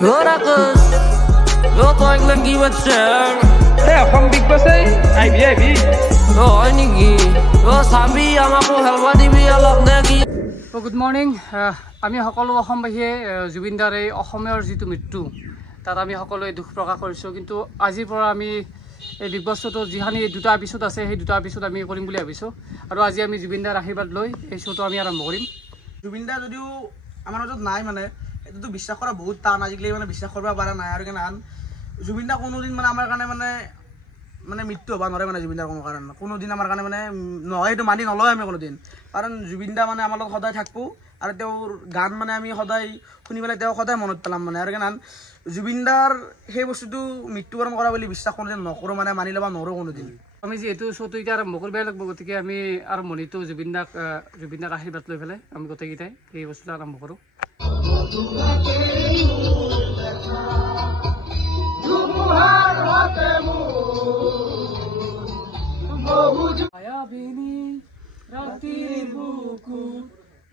Ora kız, yo toy lagi bacang. From Big Boss IB. Yo ini gi, yo sambi amaku helwa dibi alok nagi. Good morning. আমি সকলো অসমবাসীয়ে জুবিনদাৰ এই অসমৰ যিটো মৃত্যু তাত আমি সকলোৱে দুখ প্ৰকাশ কৰিছোঁ কিন্তু আজিৰ পৰা আমি এই বিগ বছ শ্ব'টো যিখিনি দুটা এপিছ'ড আছে সেই দুটা এপিছ'ড আমি কৰিম বুলি ভাবিছোঁ আৰু আজি আমি জুবিনদাৰ আশীৰ্বাদ লৈ এই শ্ব'টো আমি আৰম্ভ কৰিম জুবিনদা যদিও আমাৰ মাজত নাই মানে এইটোতো বিশ্বাস কৰা বহুত টান আজিকালি মানে বিশ্বাস কৰিব পৰা নাই আৰু কেনে জুবিনদা কোনোদিন মানে আমাৰ কাৰণে মানে মৃত্যু হ'ব নোৱাৰে মানে জুবিনদাৰ কোনো কাৰণ কোনোদিন আমাৰ কাৰণে মানে নহয় সেইটো মানি নলয় আমি কোনোদিন কাৰণ জুবিনদা মানে আমাৰ লগত সদায় থাকোঁ আৰু তেওঁৰ গান মানে আমি সদায় শুনি পেলাই তেওঁ সদায় মনত পেলাম মানে আৰু কেনে জুবিনদাৰ সেই বস্তুটো মৃত্যুবৰণ কৰা বুলি বিশ্বাস কোনোদিন নকৰোঁ মানে মানি ল'ব নোৱাৰোঁ কোনোদিন আমি যিহেতু শ্ব'টো এতিয়া আৰম্ভ কৰিবই লাগিব গতিকে আমি আৰম্ভণিটো জুবিনদাৰ আশীৰ্বাদ লৈ পেলাই আমি গোটেইকেইটাই এই বস্তুটো আৰম্ভ কৰোঁ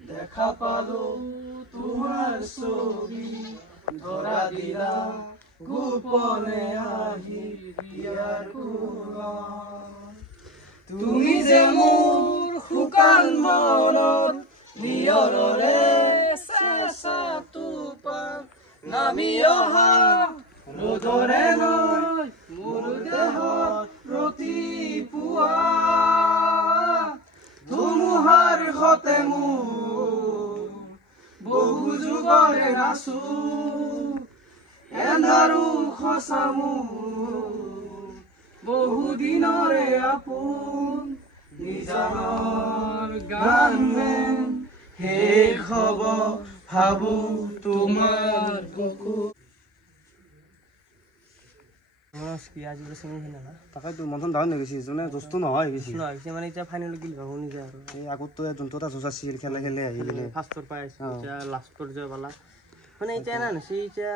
দেখা পালো তোমাৰ ছবি ধৰা দিলা গোপনে আহি ইয়াৰ তুমি যে মোৰ শুকান মনত নিয়ৰৰে চেঁচা টোপাল নামি অহা ৰ'দৰে নৈ মোৰ দেহত ৰাতিপুৱা ধুমুহাৰ সতে মোৰ বহু যুগৰে নাচো এন্ধাৰো সঁচা মোৰ বহু দিনৰে আপোন নিজানৰ গানে শেষ হ'ব ভাবো তোমাৰ বুকু তাকেতো মনখন ডাউন হৈ গৈছে মানে জোচটো নহয় হৈছে মানে এতিয়া ফাইনেল কি শুনি যায় আৰু এই আগতো যোনটো এটা জোচ আছিল খেলে আহি কিনে ফাৰ্ষ্টৰ পাই আছে এতিয়া লাষ্টৰ যে পালা মানে এতিয়া এনে হৈছে এতিয়া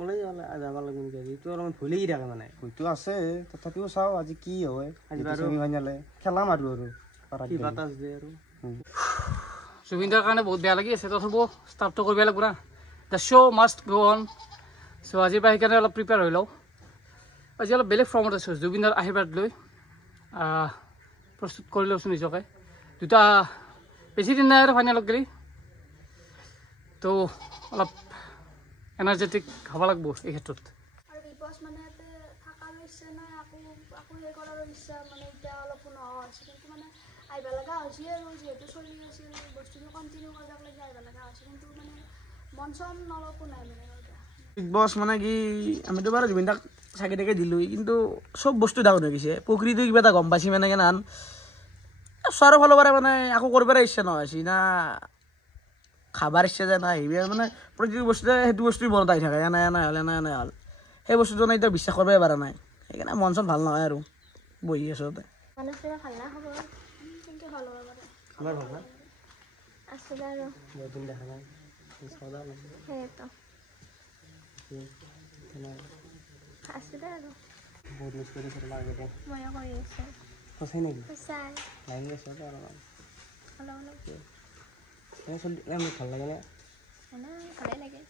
ওলাই যাব লাগিব নেকি এইটো অলপমান ভুল লাগি থাকে মানে হয়তো আছে তথাপিও চাওঁ আজি কি হয় ছেমি ফাইনেলে খেলাম আৰু জুবিনদাৰ কাৰণে বহুত বেয়া লাগি আছে তথাপিও ষ্টাৰ্টটো কৰিব লাগিব না দ্য শ্ব' মাষ্ট গ' অন চ' আজিৰ পৰা সেইকাৰণে অলপ প্ৰিপেয়াৰ হৈ লওঁ আজি অলপ বেলেগ ফৰ্মত আছোঁ জুবিনদাৰ আশীৰ্বাদ লৈ প্ৰস্তুত কৰি লৈছোঁ নিজকে দুটা বেছি দিন নাই আৰু ফাইনেলত গ'লি তো অলপ এনাৰ্জেটিক হ'ব লাগিব এই ক্ষেত্ৰত বিগ বছ মানে কি আমিতো বাৰু জুবিনদাক চাকি তাকি দিলোঁ কিন্তু চব বস্তু ডাউন হৈ গৈছে প্ৰকৃতি কিবা এটা গম পাইছে মানে কেনে চোৱাৰ ফালৰ পৰা মানে একো কৰিবৰে ইচ্ছা নহৈছে না খাবাৰ ইচ্ছা যায় নাই সেইবিলাক মানে প্ৰতিটো বস্তুতে সেইটো বস্তুৱে মনত আহি থাকে এনে হ'ল সেই বস্তুটো মানে এতিয়া বিশ্বাস কৰিবই পৰা নাই সেইকাৰণে মন চন ভাল নহয় আৰু বহি আছোঁ ভাল লাগে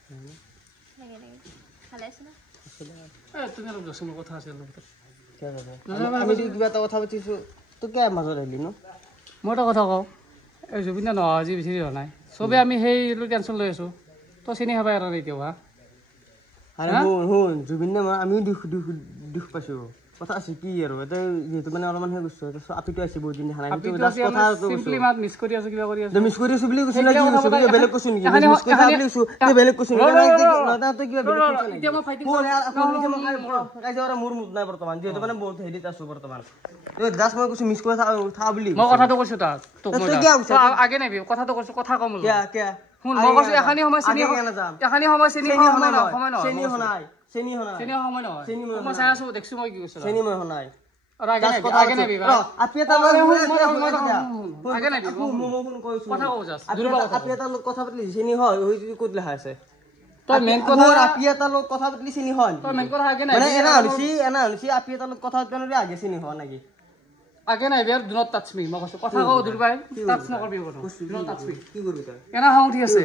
তুমি অলপ দশ কথা আছে কিবা এটা কথা পাতিছোঁ তোৰ কিয় মাজত আহিলি ন মই এটা কথা কওঁ এই জুবিনদা নহয় আজি বেছি হোৱা নাই চবেই আমি সেই টেনশ্যন লৈ আছোঁ তই চিনি খাবা আৰু এতিয়াও শুন জুবিনদা আমিও দুখ পাইছোঁ কথা আছে কি আৰু এটা যিহেতু মানে অলপমান সেই বস্তু আপিটো আছে বহুত দিন দেখা নাই মিছ কৰি আছোঁ কিবা কৰি আছোঁ মিছ কৰি আছোঁ বুলি কৈছোঁ বেলেগ কৈছোঁ নেকি বেলেগ কৈছোঁ মোৰ মুড নাই বৰ্তমান যিহেতু মানে বহুত হেৰিত আছোঁ বৰ্তমান জাষ্ট মই কৈছোঁ মিছ কৰি থা বুলি মই কথাটো কৈছোঁ তাক আগে নাহিবি কথাটো কৈছোঁ কথা কম শুন মই কৈছোঁ এখানি সময় চিনি আগে নাই বিয়ার ডু নট টাচ মি মই কৈছো কথা কও দুৰবাই টাচ নকৰবি কথা ডু নট টাচ মি কি কৰবি তই কেনা হাউ উঠি আছে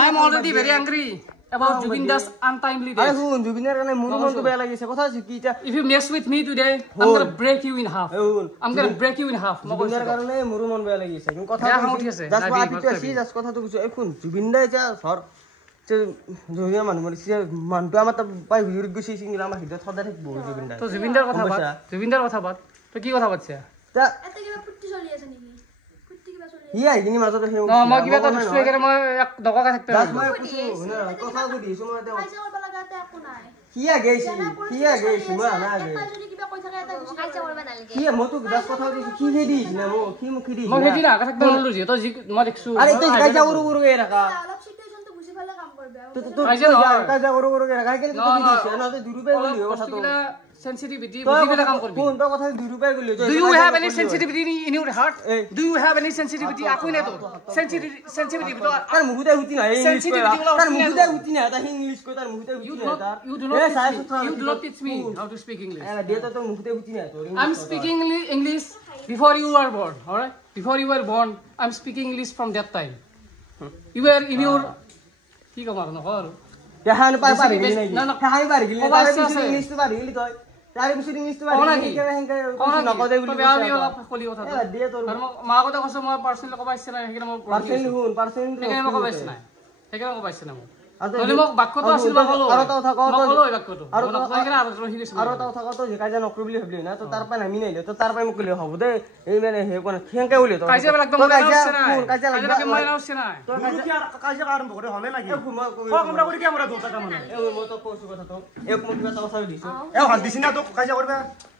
I am already very angry about Jubin Das untimely আৰে death. শুন জুবিনেৰ কাৰণে মোৰো মনটো বেয়া লাগিছে কথা আছে কি এটা If you mess with me today, I'm gonna break you in half. শুন I'm gonna break you in half. জুবিনৰ কাৰণে মোৰো মন বেয়া লাগিছে কিন্তু কথা বেয়া খং উঠি আছে। জাষ্ট নাবি, আতিটো আছে জাষ্ট কথাটো কৈছো এই শুন জুবিন দাই এতিয়া ধৰ যে জুবিনৰ মানুহ মৰিছে মানুহটো আমাৰ তাত পাই ভিডিঅ'ত গৈছে সিংলা আমাৰ হৃদয়ত সদায় থাকিব জুবিন দাই তো জুবিনদাৰ কথা বাদ জুবিনদাৰ কথা বাদ তো কি কথা পাতিছে তা এটা কিবা ফুটি চলি আছে নেকি ফুটি কিবা চলি হি আহি কিনি মাজতে সেই মই কিবা এটা বস্তু একেবাৰে মই এক দকাকে থাকতে জাষ্ট মই কৈছো কথা কৈ দিছো মই এতিয়া কাইজা কৰিব লগা এটা একো নাই হি আগেছি মই আনা আগে এটা যদি কিবা কৈ থাকে এটা গুছি কাইজা কৰিব নালাগে কি মই তো জাষ্ট কথা কৈছো কি হেদি না মই কি মুখ দি মই হেতি না থাকতে নললো যি তো মই দেখছো আরে তুই কাইজা কৰো গে ৰাখা অলপ সিচুৱেচনটো বুজি পালে কাম কৰবে তো কাইজা কৰো গে রাখা কেন তুই দিছ না তো 2 রুপিয়া গলি কথা তো sensitivity বুঝি গেলে কাম করবি কোন তো কথা 2 রুপিয়া গলি Do you have any sensitivity in your heart? Do you have any sensitivity? Akui na to. Sensitivity to. তার মুখতে হুতি না ইংলিশ কইরা তার মুখতে হুতি না তা ইংলিশ কই তার মুখতে হুতি না তার You do not teach me how to speak English. এ দিয়ে তো মুখতে হুতি না তোর I'm speaking English before you were born. All right. Before you were born, I'm speaking English from that time. You were in your. কি কমার না কর দেখান পার পারি গলি নাই না, না। দেখাই পারি গলি কবাই তার আছে। ইংলিশ তো পারি গলি তই তার বিশুদ্ধ ইংলিশ তো পারি কোনা গলি কি কেন হেনকে কোনা নকদে কি বলি আমি অলপ কলি কথা এ দিয়ে তোর মা কথা কৈছো মই পার্সোনালি কবাইছে না সেইকাৰণে মই পাৰ্সেন্ট হুন পাৰ্সেন্ট সেইকাৰণে মই কবাইছে না সেইকাৰণে কবাইছে না মই আৰু নহলে মোক বাক্যটো আছিল মই কলো আৰু এটা কথা কওঁ মই কলো এই বাক্যটো আৰু মই নকলে সেইকাৰণে আৰু ৰহি গৈছো আৰু এটা কথা কওঁ যে কাজা নকৰি বুলি ভাবলি না তো তাৰ পৰা নামি নাইলে তো তাৰ পৰা মোক কলি হ'ব দে এই মানে হে কোন খেংকে উলি তো কাজিয়া একদম মই নাউছে না কাজা লাগবা মই নাউছে না তো কাজিয়া আৰম্ভ কৰে হলে লাগে মই আমৰা কৰি কি আমরা দুটা কাম নাই মই তো কৈছো কথা তো এক মোক কিবা কথা দিছো এ হাত দিছি না তো কাজিয়া কৰবে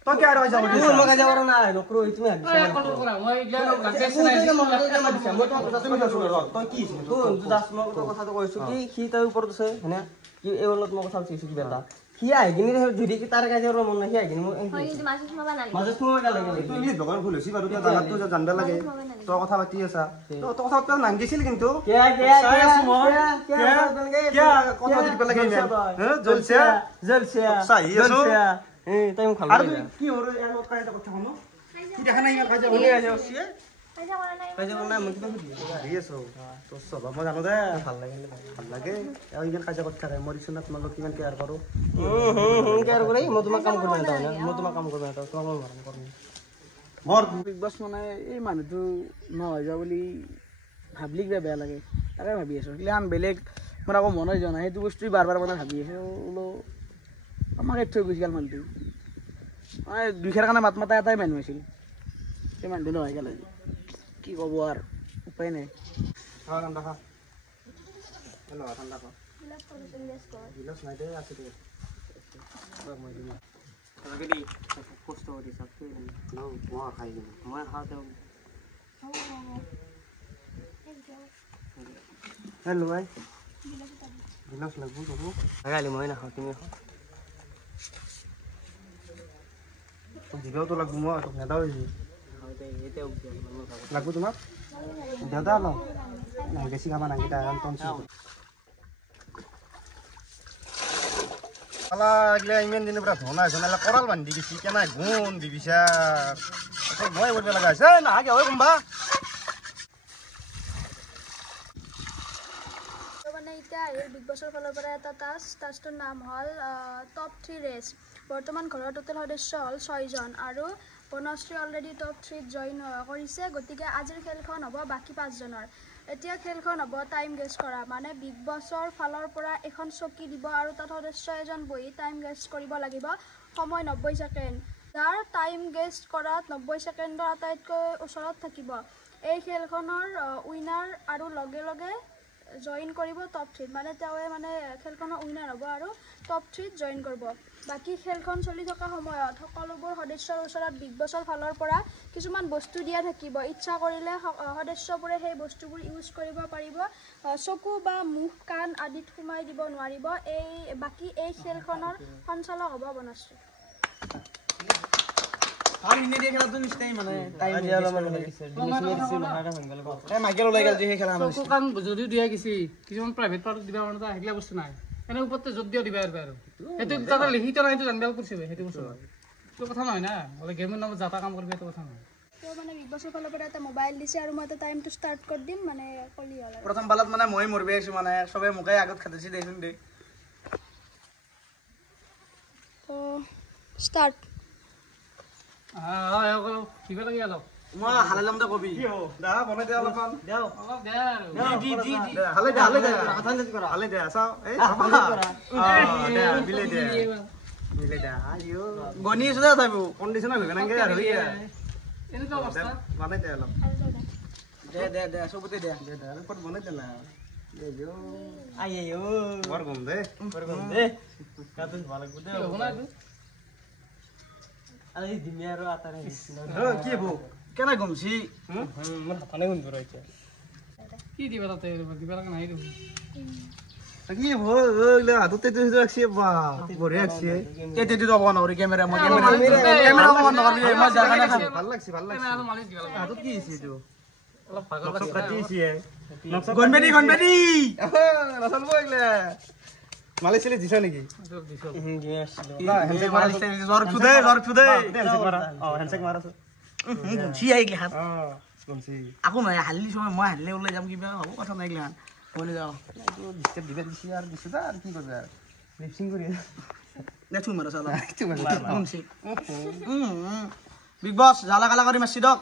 তো কি আৰু কাজিয়া কৰবি মই কাজা কৰা নাই নকৰো তুমি হাত এই কন্ট্ৰোল কৰা মই ইগলা লাগছে না তই কি জাষ্ট মই কথাটো কৈছো কি সি তাৰ ওপৰত আছে হয়নে কি এই অলপ মই কথা কৈছো কিবা এটা সি আহি কিনি যদি কি তাৰ কাজৰ মন নাই সি আহি কিনি হয় কিন্তু মাছ মাবা নালাগে মাজত সোমাই গেল লাগে ইংলিছ দোকান খুলি হৈছে বাৰু তই জানাতো জানবা লাগে তই কথা পাতি আছা তো কথা পাতি নাংগিছিল কিন্তু কিয়া চাই আছো মই কিয়া কথা পাতিব লাগে ইমান হে জলসা চাই আছো তাই মোক ভাল আৰু লাগে কি হৰো ইয়াৰ লগত কাজিয়া কথা হম কি দেখা নাই ইমান কাজিয়া কৰি আছে কাইজা কৰা নাই কাজৰ নাই মই কিবা সুধি আহি আছো তোৰ স্বভাৱ মই জানো দে ভাল লাগে আৰু ইমান কাজিয়া কৰি থাকে মই দিছো না তোমালোক কিমান কেয়াৰ কৰো কেয়াৰ কৰি মই তোমাক কাম কৰিব নাযাওঁ মই তোমাক কাম কৰিব নাযাওঁ তোমাক মই মৰম কৰিম মোৰ বিগ বছ মানে এই মানুহটো নহয় যোৱা বুলি ভাবলি কিবা বেয়া লাগে তাকে ভাবি আছোঁ সেইগিলা আন বেলেগ মোৰ আকৌ মনে যোৱা নাই সেইটো বস্তু বাৰ বাৰ মানে ভাবি আছোঁ বোলো আমাক এৰি থৈ গুচি গ'ল মানুহটো মানে দুখীয়াৰ কাৰণে মাত মাতা এটাই মানুহ আছিল সেই মানুহটো নহয় গ'ল আজি কি ক'ব আৰু উপায় নাই ঠাণ্ডা খা ঠাণ্ডা খা গিলাচ নাই দে আছে দে কষ্ট কৰি চাকৰি মই খাই দিম মই খাওঁতে হেল্ল' ভাই গিলাচ লাগব তোক গালি মই নাখাওঁ তুমি খাওঁ দিলেওতো লাগব মই তোক নেদাও লাগব তোমাক দেউতা অলপ নাই বেছি খাবা নাকি তাৰ আলা এগলা ইমান দিনৰ পৰা ধনা আছে নালা কৰাল বান্ধি দিছি কেনা গুণ দিবিছা মই কৰিব লগা আছে নাহাকে হয় কোনবা মানে এতিয়া আহিল বিগ বছৰ ফালৰ পৰা এটা টাস্কটোৰ নাম হ'ল টপ 3 ৰেচ বৰ্তমান ঘৰৰ টোটেল সদস্য হ'ল 6 জন আৰু বনশ্ৰী অলৰেডি টপ 3 জইন কৰিছে গতিকে আজিৰ খেলখন হ'ব বাকী 5 জনৰ এতিয়া খেলখন হ'ব টাইম গেছ কৰা মানে বিগ বছৰ ফালৰ পৰা এখন চকী দিব আৰু তাত সদস্য এজন বহি টাইম গেছ কৰিব লাগিব সময় 90 ছেকেণ্ড যাৰ টাইম গেছ কৰাত 90 ছেকেণ্ডৰ আটাইতকৈ ওচৰত থাকিব এই খেলখনৰ উইনাৰ আৰু লগে লগে জইন কৰিব টপ 3 মানে তেওঁৱে মানে খেলখনৰ উইনাৰ হ'ব আৰু টপ 3 জইন কৰিব বাকি খেলখন চলি থকা সময়ত সকলোবোৰ সদস্যৰ ওচৰত বিগ বছৰ ফালৰ পৰা কিছুমান বস্তু দিয়া থাকিব ইচ্ছা কৰিলে সদস্যবোৰে সেই বস্তুবোৰ ইউজ কৰিব পাৰিব চকু বা মুখ কাণ আদিত সোমাই দিব নোৱাৰিব এই বাকি এই খেলখনৰ সঞ্চালক হ'ব বনশ্ৰী আৰু ইনে দিয়ে খেলাটো নিচিনাই মানে টাইম মাইকেল ওলাই গ'ল যে সেই খেলা চকু কাণ যদিও দিয়া গেছি কিছুমান প্ৰাইভেট পাৰ্টত দিবা কাৰণে সেইগিলা বস্তু নাই এনে ওপৰতে য'ত দিও দিবা আৰু সেইটো তাতে লিখিত নাই সেইটো জানিব পাৰিছে সেইটো বস্তু সেইটো কথা নহয় না বোলে গেমৰ নামত যাতা কাম কৰিবি সেইটো কথা নহয় তো মানে বিগ বছৰ ফালৰ পৰা এটা মোবাইল দিছে আৰু মই এটা টাইমটো ষ্টাৰ্ট কৰি দিম মানে কলি হ'ল আৰু প্ৰথম পালাত মানে মই মৰবি আছো মানে চবে মোকে আগত খাটিছি দেচোন দে তো ষ্টাৰ্ট কিবা লাগে অলপ মই হালে লম দে কবি কি হো দা বনাই দে অলপমান দেও অলপ দে আৰু দি হালে দে কথা লেট কৰা হালে দে চাও এই দে বিলে দে বিলে দে আইও গনি আছে দে তাইবো কন্ডিশনাল হৈ গনাঙ্গে আৰু ইয়া এনেকুৱা অৱস্থা বনাই দে অলপ দে সবতে দে পট বনাই দে না দে যো আইও বৰ গম দে দে কাটো ভালো দে বনাই দে আৰে দিমি আৰু আতাৰে কি হবো কেনে গমছি মোৰ হাতনে গুণ ধৰাইছে কি দিবা তাতে দিবা লাগে নাই দেখোন কি হবো ওইলে হাততে তো রাখছি বা বড় রাখছি এতে তো বন ওরে ক্যামেরা মই ক্যামেরা বন করবি মই জায়গা না ভালো লাগছে আৰু মালিচ দিবা লাগে হাতত কি আছে তো অলপ পাগল নকশা লাগে কাটিছি গনবেদি নচল বইলে মালিশ চলে দিছ নাকি না হ্যান্ডশেক মালিশ জর খুদে হ্যান্ডশেক মারাছো গমছি আইগলি হাত গমছি আকো নাই হাল্লি সময় মই হাল্লে ওলাই যাম কিবা হ'ব কথা নাই গলান বলে যাও ডিস্টার্ব দিবে দিছি আর দিছ দা আর কি করবে আর লিপসিং করি না তুমি মারা সালা তুমি মারা গমছি বিগ বস জালা কালা করি মাসি দক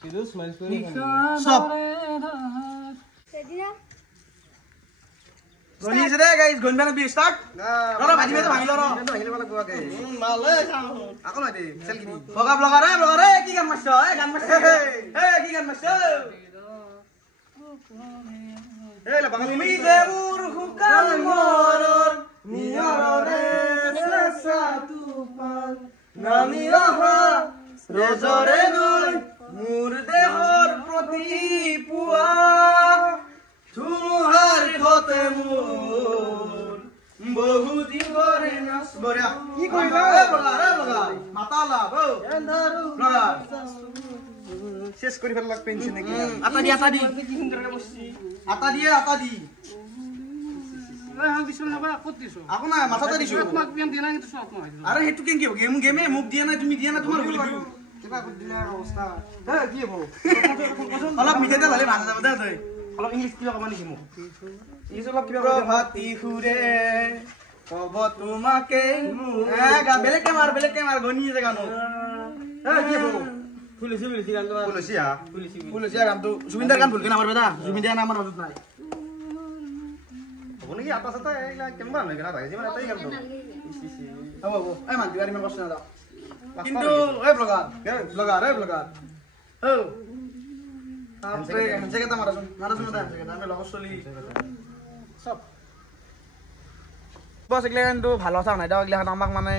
কিদু স্মাইল কৰি সব ৰেডি না গনি আছে ৰে গাইস গনবা না বি স্টাৰ্ট ৰ ভাজি মে ভাঙি ৰ ভাঙিলে বলা গোৱা কে মালে আকো না দে চেল কি বগা ব্লগারে কি গান মারছ গান মারছ কি গান মারছ লা বাঙালি মি যে উরহু কাল মরর নিয়রে সাসা তুফান নামি রহা রেজরে নয় মুর দেহর প্রতি পুয়া তুহার হতে মোর বহু দিবরে নাস বড়া কি কইবা বলা মাতালা বউ বলা শেষ করি ফেললাক পেনশন নাকি আতা দি আতা দি দিছো না ক'ত দিছো আকো না মাথাতে দিছো তোমাক বিয়ান দিয়া নাই কিন্তু সব নহয় আরে হেতু কেন কি গেমে মুখ দিয়া নাই তুমি দিয়া না তোমার বলি কিবা কর দিলা অবস্থা কি হবো অলপ মিঠাতে লালে ভাঙা যাব দে তই অলপ ইংলিশ কিবা কবা নেকি মোক ইংলিশ অলপ কিবা প্রভাতি হুরে কব তোমাকে বেলেগ কেমার গনি যে গানো কি হবো পুলিচি গান পুলিচিয়া গানটো জুবিনদাৰ গান ভুলকে নামাৰ বেদা জুবিনদাৰ নাম আমাৰ মাজত নাই হ'ব নেকি আপা সাথে এইলা কেমবা নাই না ভাই যিমান এটাই গান হ'ব এই মান দিৱাৰি মান কষ্ট না কিন্তু এই ব্লগাৰ ও আপে হেনছে কেটা মাৰাছো না হেনছে কেটা আমি লগৰ চলি সব বস এগলা কিন্তু ভাল কথা নাই দা এগলা আমাক মানে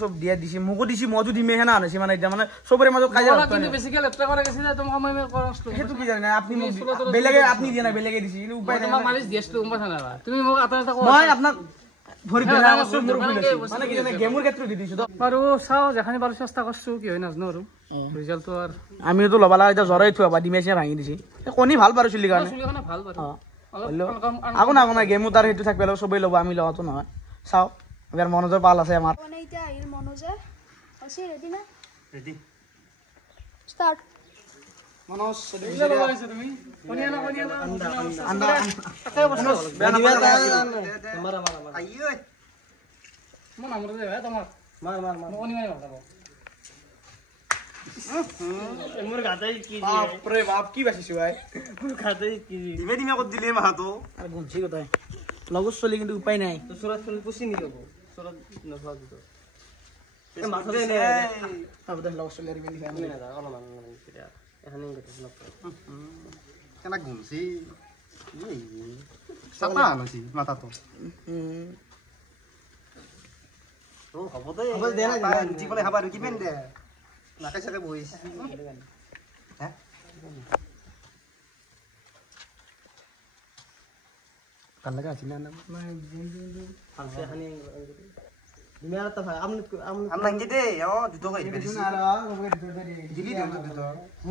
সব দিয়া দিছি মোকো দিছি মজু দিমে হেনা আনছি মানে এটা মানে সবৰে মাজত কাজিয়া অলপ কিন্তু বেছিকে লেত্ৰা কৰা গৈছে যে তুমি সময় মে কৰছলো হেতু কি জানে আপনি বেলেগে আপনি দিয়া না বেলেগে দিছি উপায় নাই তোমাক মালিচ দিছলো গম পাছা না তুমি মোক আতা এটা কোৱা মই আপোনাক ভৰি পেলা আছো মোৰ ভুল আছে মানে কি জানে গেমৰ ক্ষেত্ৰত দি দিছো বাৰু চাও যেখানি বাৰু চেষ্টা কৰছো কি হয় নাজনো আৰু ৰিজাল্টটো আৰ আমিতো লবা লাগা এটা জৰাই থোৱা বা ডিমেছিয়া ভাঙি দিছি কণী ভাল পাৰো চুলি কাৰণে চুলিখনে ভাল বাৰু আকো না গেমো তাৰ হেতু থাকবে সবেই ল'ব আমি লওয়াতো নহয় চাও এবাৰ মনোজৰ পাল আছে আমাৰ মানে এতিয়া আহিল মনোজে আছে ৰেডি না ৰেডি ষ্টাৰ্ট মনোজ তুমি কোনিয়া না আন্দা মাৰা আইও মোৰ নাম ৰে হে তোমাৰ মাৰ কোনি মানে মাৰব মোৰ গাতাই কি বাপৰে বাপ কি বাচিছো ভাই মোৰ গাতাই কি দিমে কত দিলে মাহাতো আৰু গুঞ্চি কথাই লগৰ চলি কিন্তু উপায় নাই তো সুরত ফুল পুছি নি যাব সুরত নফা দিত এ মাথা নে হ'ব দে লগৰ চলি আৰু মিলি খাই আমি না অলমান কিটা এখানে গেতে নফা কেনা ঘুমছি চাপা আনছি মাথাটো ও হ'ব দে দে না জীবনে খাবার কিমান দে নাকে চাকে বহিছ হ্যাঁ কাল লাগা আছিল না ফালসে এখানে দিমের তো ভাই আমন আমনাঙ্গি দে ও দুটো কই দিছি দিলি দে দুটো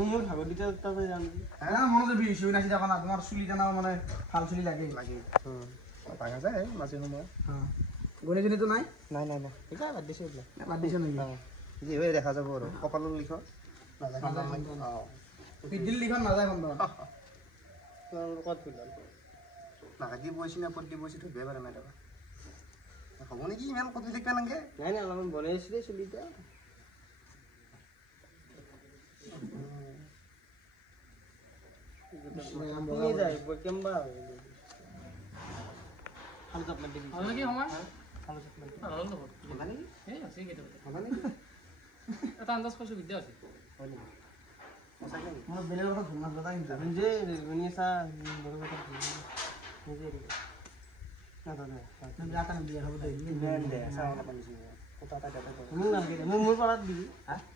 মুর ভাগর দিতে তবে জানি হ্যাঁ মনোজৰ বিহু নাছি থাকা না তোমাৰ চুলি জানা মানে ভাল চুলি লাগে লাগি পাগা যায় মাঝে সময় গণিজনীতো নাই নাই নাই নাই এটা বাদ দিছি বাদ দিছ নেকি যি হৈ দেখা যাব আৰু কপালৰ লিখ পিঠিল লিখন নাযায় বন্ধ ক'ত ফুলাল নাকাটি বৈছি না পদ দি বৈছি ধৰিবই পাৰে নাই হ'ব নেকি ইমান কটি থাকিব নালাগে নাই নাই অলপমান বনাই আছিলে চুলিটা তুমি যাই কেম্বা খালি চকলেট দিবি হ'ল নেকি সময় খালি চকলেট হ'ল নহ'ল হ'ব নেকি এই আছে কেইটা হ'ব নেকি এটা আন্দাজ কৰিছোঁ বিদ্যা আছে হয় নেকি সঁচাকৈ নেকি মই বেলেগৰ কথা ধুমাছ কথা কিন্তু নিজে বনি আছা বড় কথা নিজে না দাদা যাতা নিদিয়া হ'ব দে দে চাওঁ নাপাম কথা এটা দেখাই মোৰ নালাগে দে মোৰ পাৰাত দিবি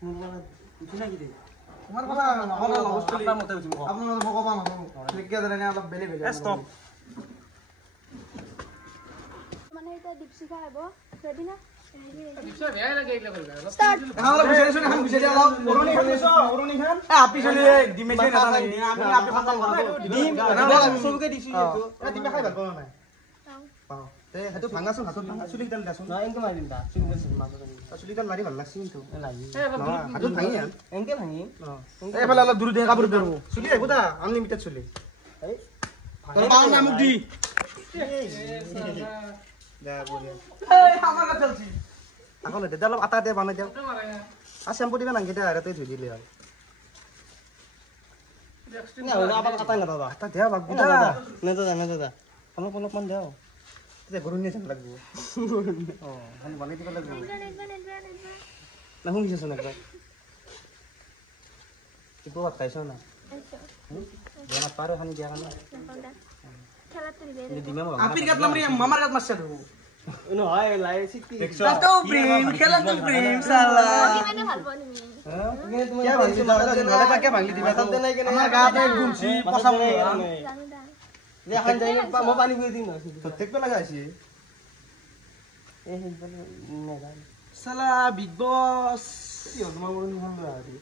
মোৰ পাৰাত উঠি নাকি দে তোমাৰ কথা নক'লে লগৰ আপোনাৰ মতে উঠিম আপোনাৰ মই ক'বা নকৰোঁ ক্লিকিয়া যেনে অলপ বেলেগ হৈ যায় ষ্টপ মানে এতিয়া দীপশিখা আহিব ৰেডি না নিশ্চয় বেয়াই লাগে এইবিলাক কৰিলে এখন অলপ গুচাই দিছোঁ এখন গুচাই দিয়া অলপ পুৰণি খান দিছ পুৰণি খান আপি চলি ডিমেছে নাজানে আমি আপি খতম কৰোঁ ডিম চবকে দিছি ডিমে খাই ভাল পাওঁ নাই পাওঁ তে সেইটো ভাঙাচোন হাতত চুলিকেইডাল দেচোন না এনকে মাৰিম দা চুলিটা মাজত চুলিকেইডাল মাৰি ভাল লাগছি কিন্তু লাগি এই অলপ দূৰত হাতত ভাঙি আন এনকে ভাঙি এইফালে অলপ দূৰ দিয়ে কাপোৰ ধৰোঁ চুলি আহিব দা আনলিমিটেড চুলি তোৰ পাওঁ না মোক দি দে বঢ়িয়া আমাৰ কাছে চলছি আকৌ দে অলপ আটা দে বনাই দিয়ক মাৰে আৰু চেম্পু দিবা নাংগে দে আৰু তই ধুই দিলে হ'ল না ওলা আবার কাটাই না দাদা আটা দেও বাগবি দা না দাদা অলপ অলপমান দেও তেতিয়া গৰু নিচিনা লাগব অঁ মানে বনাই দিব লাগিব না শুনিছচোন একবাৰ কিবা ভাত খাইছ না বনাত পাৰো খানি দিয়া কাৰণে খেলাতে দিবে ডিমা আপিৰ গাত নামৰি মামাৰ গাত মাৰছে ধৰোঁ নহয় লাই সিটি তাতো প্ৰেম খেলাতো প্ৰেম সালা কিমানে ভাল পোৱা তুমি কিয় ভাঙলি নহ'লে তাকে ভাঙলি দিবা তো নাই কেনে আমাৰ গাতে গুমছি পচাম জানো দা যে এখন যাই মই পানি কৰি দিম না প্ৰত্যেক বেলা গাইছি এই হেইবাল নেগা সালা বিগ বস কি হ'ল তোমাৰ মৰণ নিখন লৈ আহি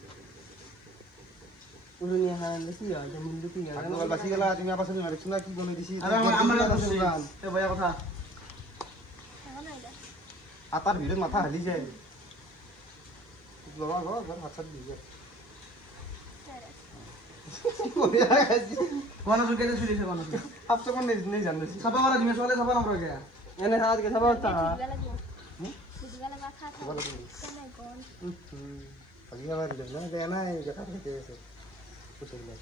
উৰুনি হান কি হয় যে মুন্ডু কি হয় আগৰ বাচি গেলা তুমি আপাছ মাৰিছ না কি বনাই দিছি আৰু আমাৰ গাত মাৰছে এই বয়া কথা আটাৰ ভিতৰত মাথা হালি যায় লগা ঘৰ ঘৰ মাথাত দি যায় কোনা জুকেতে চুলিছে কোনা আপছে কোন নেই জানিছি চাবা কৰা দিমে চলে চাবা নকৰে কে এনে হাত কে সব তা বুজিবা লাগিব বুজিবা লাগা খা খা কেনে কোন আজি আবার দিলে না দেনা এই কথা থেকে আছে পুছলে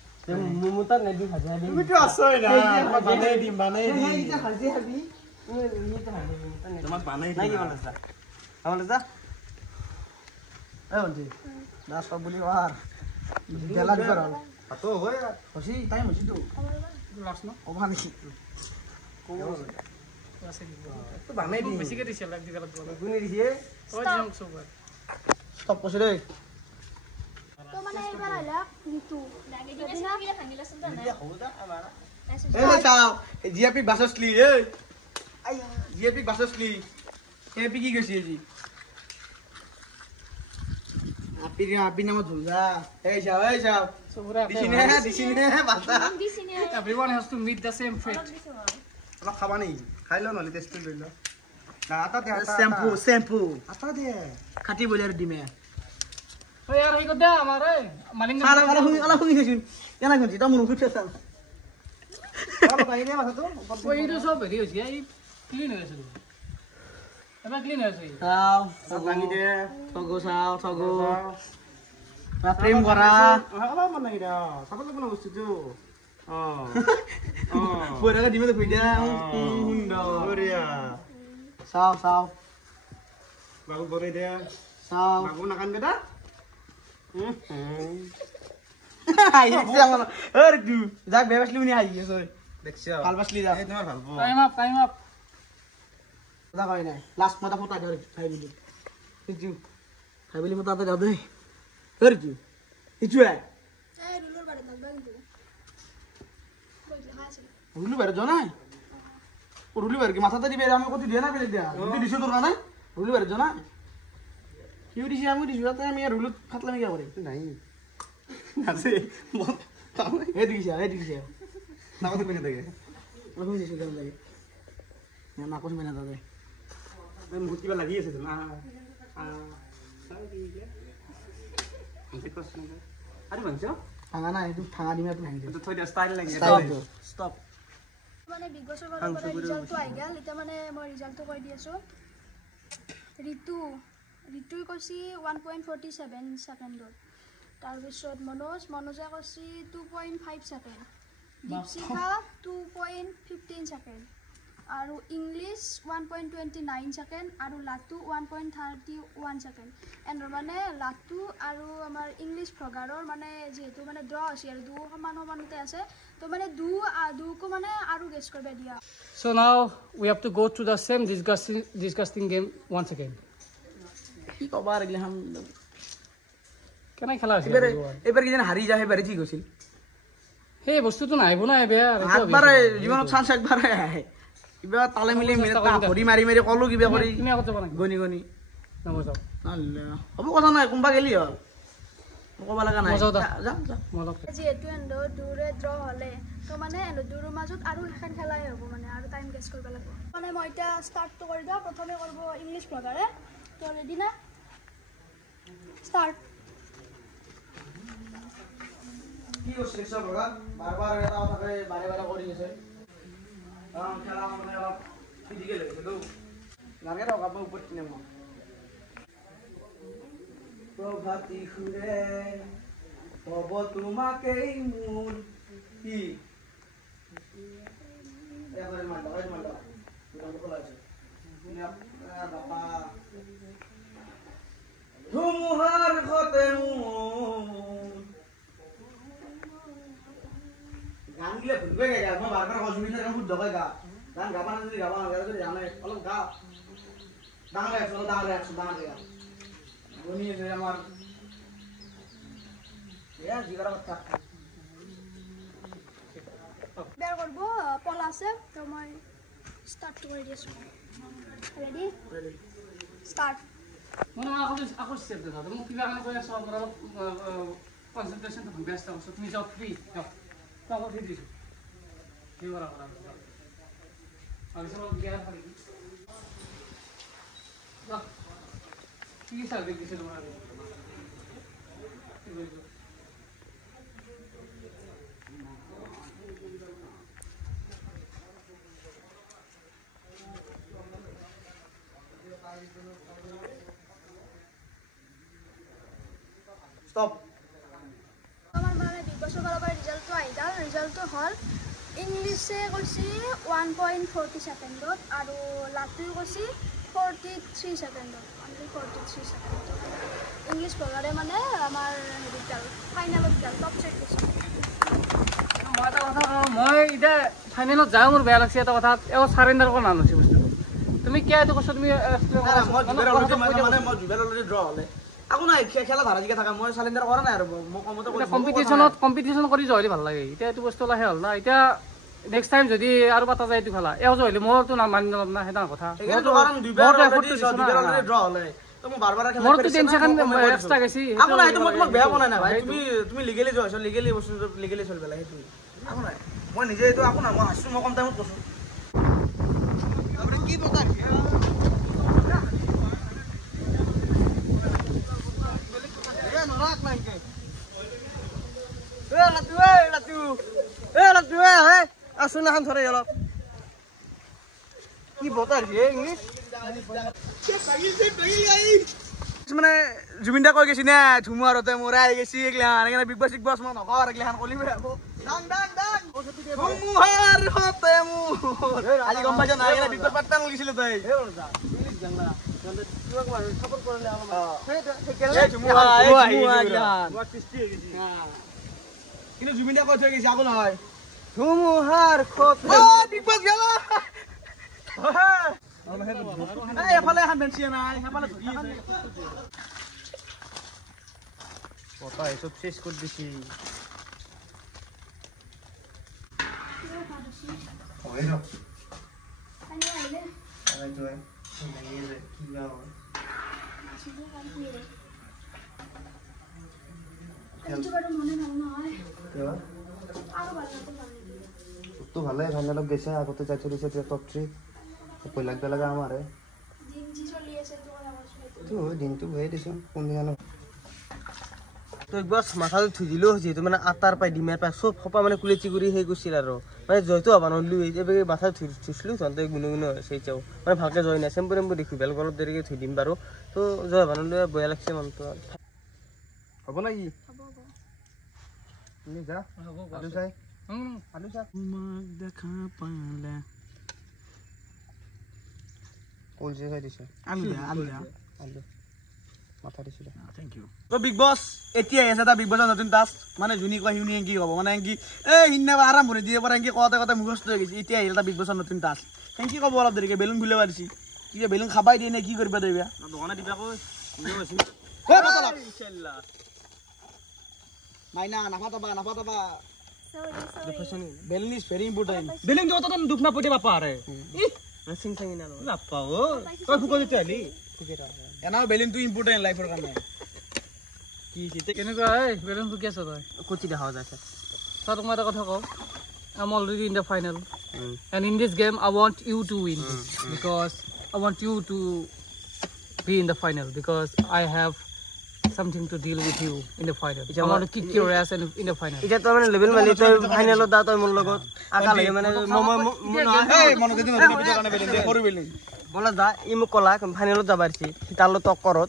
মুমুতার নেদি ভাজি হাবি তুমি তো আসই না বানাই দিম এই যে ভাজি হাবি এই তো হাবি মুমুতার নেদি তোমাক বানাই নাই কি বলছ আমল যা এই বন্ধু দাস সব বুলি আর গেলা দিবার হল আতো হয় হসি টাইম হসি তো লাষ্ট ন অভা নেকি আছে কি তো বানাই দিম বেছিকৈ দিছে লাগ দিবলৈ গুনি দিছে তই যাম চবত স্টপ কইছে দেই তো মানে এইবাৰ হলা ঋতু লাগে দিনে সিগিলা ভাঙিলাছন তো না হউদা আমারা এই চাও জিএপি বাসসলি এই জিএপি বাসসলি এপি কি কইছি আজি আপি নাম ধুলা এই চাও চবৰে দিছিনে বাতা দিছিনে everyone has to meet the same fate অলপ খাবা নেকি খাই ল নহ'লে টেষ্ট লৈ ল না আটা দে আটা শ্যাম্পু আটা দে খাটি বলে আর দিমে ঐ ইয়াৰ হেৰি কৰি দে আমাৰ এই মালিংগা আলা শুনি খাইছুন কেনা শুনছি তা মন খুঁজছে চাল অলপ আহি দে মাথাটো ঐ এইটো চব হেৰি হৈছে এই ক্লিন হৈ আছে এবাৰ ক্লিন হৈ আছে চাও সব ভাঙি দে সগো সগো প্রেম করা অলপ মান নাই দে চাব লাগিব না বস্তুটো বইরাকে দিমে তো কইদা সুন্দর বঢ়িয়া চাও বাবু বৰাই দে চাও বাবু নাকান্দে দা আই দেখছি আমার আর দু যাক বেবাসলি উনি আই গেছে দেখছ ভাল বাসলি যা এই তোমাৰ ভাল পাওঁ টাইম আপ কথা কই নাই লাস্ট মাথা ফটা ধরে খাই দিলি কিছু খাই বলি ফটা দাও দে আর কি কিছু এই রুলর বাড়ি থাকবা কিন্তু কইলে হাসি রুলু বের জনাই রুলু বের কি মাথাতে দিবে আমি কত দিয়ে না বেলে দিয়া তুই দিছ তোর না রুলু বের জনাই কিউ দিছি আমি দিছি তাতে আমি রুলু খাতলামি কি করে নাই আছে এই দিছি নাকতে পেনে থাকে রহুন দিছি কেন লাগে না কোন মেনা দাদা মুখ কিবা লাগি আছে না ভাঙা নাই এইটো ভাঙা দিম এইটো ভাঙি দিম ষ্টপ মানে বিগ বছৰ ফালৰ পৰা ৰিজাল্টটো আহি গ'ল এতিয়া মানে মই ৰিজাল্টটো কৈ দি আছোঁ ঋতুই কৈছে 1.47 ছেকেণ্ডত তাৰপিছত মনোজে কৈছে 2.5 ছেকেণ্ড দীপশিখা 2.15 ছেকেণ্ড আৰু ইংলিছ 1.29 ছেকেণ্ড আৰু লাটু 1.31 ছেকেণ্ড এনে মানে লাটু আৰু আমাৰ ইংলিছ ভগাৰৰ মানে যিহেতু মানে ড্ৰ হৈছে আৰু দুয়ো সমানতে আছে তো মানে দুকো মানে আৰু গেছ কৰিব দিয়া So now we have to go to the same disgusting game once again. কি ক'বা আৰু এইগিলাখান কেনে খেলা হৈছে এইবাৰ কিজন হাৰি যায় সেইবাৰে ঠিক হৈছিল সেই বস্তুটো নাহিব না বেয়া একবাৰে জীৱনত চান্স একবাৰে আহে কিবা তালে মিলি ভৰি মাৰি মাৰি কলো কিবা কৰি তুমি আগত যাব নেকি গণি গণি নবজাও হ'ব কথা নাই কোনোবা গেলি হ'ল ক'ব লগা নাই মজাও যাম যাম যিহেতু এন্দৰ দূৰে ড্ৰ হ'লে তো মানে এন্দৰ দূৰৰ মাজত আৰু এখন খেলাই হ'ব মানে আৰু টাইম গেছ কৰিব লাগিব মানে মই এতিয়া ষ্টাৰ্টটো কৰি দিওঁ প্ৰথমে কৰিব ইংলিছ ভগাৰে তো ৰেডি না ষ্টাৰ্ট কি কৰিছে চব ভগা বাৰবাৰ এটা কথাকে বাৰে বাৰে কৰি আছে খেলা মানে অলপ ফিজিকেল হৈছে তো লাগে ৰখাব ওপৰত কিনে মই প্ৰভাতী সুৰে হ'ব তোমাকেই মোৰ কি ধুমুহাৰ সতে গান গিলে ভুলবে গা মই বারবার অসুবিধা গান শুদ্ধ কই গা গান গাবা না যদি গাবা না যদি জানে অলপ গা ডাঙরে চলো ডাঙরে গা বনি যে আমার এয়া জিগারা কথা বের করব পলা আছে তো মই স্টার্ট করে দিয়েছি রেডি স্টার্ট মনে আকৌ স্টেপ দে দাদা মোক কিবা কাৰণে কৈ আছো আপোনাৰ কনসেন্ট্ৰেশনটো ব্যস্ত আছো তুমি যাও ফ্ৰি যাও তাও ফ্ৰি দিছো কি কৰা আৰু সব গিয়াৰ খালি না কি চাল দেখিছে তোমাৰ স্টপ আমাৰ মানে বিগ বছৰ ফালৰ পৰা ৰিজাল্টটো আহি গ'ল ৰিজাল্টটো হ'ল ইংলিছে কৈছে 1.40 ছেকেণ্ডত আৰু লাটুই কৈছে 43 ছেকেণ্ডত অনলি 43 ছেকেণ্ডত ইংলিছ ভগাৰে মানে আমাৰ হেৰিত গ'ল ফাইনেলত গ'ল টপ থ্ৰীত গৈছে মই এটা কথা কওঁ মই এতিয়া ফাইনেলত যাওঁ মোৰ বেয়া লাগছে এটা কথাত এও চাৰেণ্ডাৰ কৰা নালৈছে বস্তুটো তুমি কিয় এইটো কৈছা তুমি মানে মই জুবেৰ অলৰেডি ড্ৰ হ'লে আকো নাই খেলা ধাৰা জিকা থাকা মই চালেণ্ডাৰ কৰা নাই আৰু মই কমতে কম্পিটিশ্যন কৰি যোৱা ভাল লাগে এতিয়া এইটো বস্তু লাহে হ'ল না এতিয়া নেক্সট টাইম যদি আৰু পাতা যায় এইটো খেলা এও যোৱা মোৰতো মানি নলম না সেইটো কথা মোৰতো 10 ছেকেণ্ড এক্সট্ৰা গেছি আকো নাই মই তোমাক বেয়া বনাই নাই ভাই তুমি লিগেলি যোৱা লিগেলি বস্তু লিগেলি চলবে লাগে সেইটো আকো নাই মই নিজে এইটো আকো নাই মই হাসু মই কম টাইমত কৈছো আপুনি কি বতা মানে জুবিন দা কৈ গেছি না ধুমুহাৰতে মোৰা আহি গেছি এইগিলাখান বিগ বছ চিগ বছ মই নকওঁ আৰু এইগিলাখান কলিবে আকৌ ধুমুহাৰ হতে মোৰ আজি গম পাইছ না বিগ বছ পাত্তা নগিছিলো তই কিন্তু জুবিন দা কৈ থৈ গেছি আকৌ নহয় ধুমুহাৰ বিগ বছ গেল এফালে এখন বেঞ্চি নাই সেফালে ধৰি আছে কথা এসব শেষ করে দিছি তো ভালে ভাল লগ গেছে আগতে যাই চলিছে টপ 3 কই লাগবে লাগা আমারে জি চলি আছে তো তো দিনটো বহে দিছোঁ কোনদিনা তো একবাৰ মাথাটো ধুই দিলেও যিহেতু মানে আটাৰ পাই ডিমাৰ পাই চব সপা মানে কুলেচি কৰি সেই কৰিছিল আৰু মানে জয়টো হ'ব নহ'লো এইবাৰ মাথা ধুইছিলোঁ তহঁতে গুণগুণ হৈছে এতিয়াও মানে ভালকৈ জয় নাই চেম্পু টেম্পু দেখি বেলেগ অলপ দেৰিকৈ ধুই দিম বাৰু তো জয় হ'ব নহ'লে বেয়া লাগছে মনটো হ'ব না কি হ'ব হ'ব তুমি যা হ'ব আলু চাই আলু চা তোমাক দেখা পালে কলজি খাই দিছে আলু আলু মাথা দিছিলে থেংক ইউ তো বিগ বছ এতিয়া আছে এটা বিগ বছৰ নতুন টাস্ক মানে যোনি কয় সিউনি কি ক'ব মানে কি এই সিদিনা আৰম্ভণি দিয়ে পৰা কি কওঁতে কওঁতে মুখস্থ হৈ গৈছে এতিয়া আহিল এটা বিগ বছৰ নতুন টাস্ক কি ক'ব অলপ দেৰিকৈ বেলুন ফুলিব দিছি কি বেলুন খাবাই দিয়ে নে কি কৰিব দিবা দোকানে দিবা কৈ মাইনা নাফাতাবা সৰি সৰি balloon is very important balloon দিওঁতে তই দুখ নাপাই বাপা আৰে চিং চাঙি না নাপাও তই ফুকো যেতিয়া হ'লি এনাও বেলুনটো ইম্পৰ্টেণ্ট লাইফৰ কাৰণে কেনেকুৱা এই বেলুন ফুকি আছ তই কচি দেখা যাইছে তই তোক মই এটা কথা কওঁ I'm already in the final and in this game I want you to win because I want you to be in the final because I have something to deal with you in the final. I want to kick your ass in the final. এতিয়া তই মানে level মালি তই ফাইনেলত দা তই মোৰ লগত আকা লাগে মানে সৰু বেলুন বলা যা ই মোক ক'লা ফাইনেলত যাব পাৰিছে সি তাৰ লগত টক্কৰত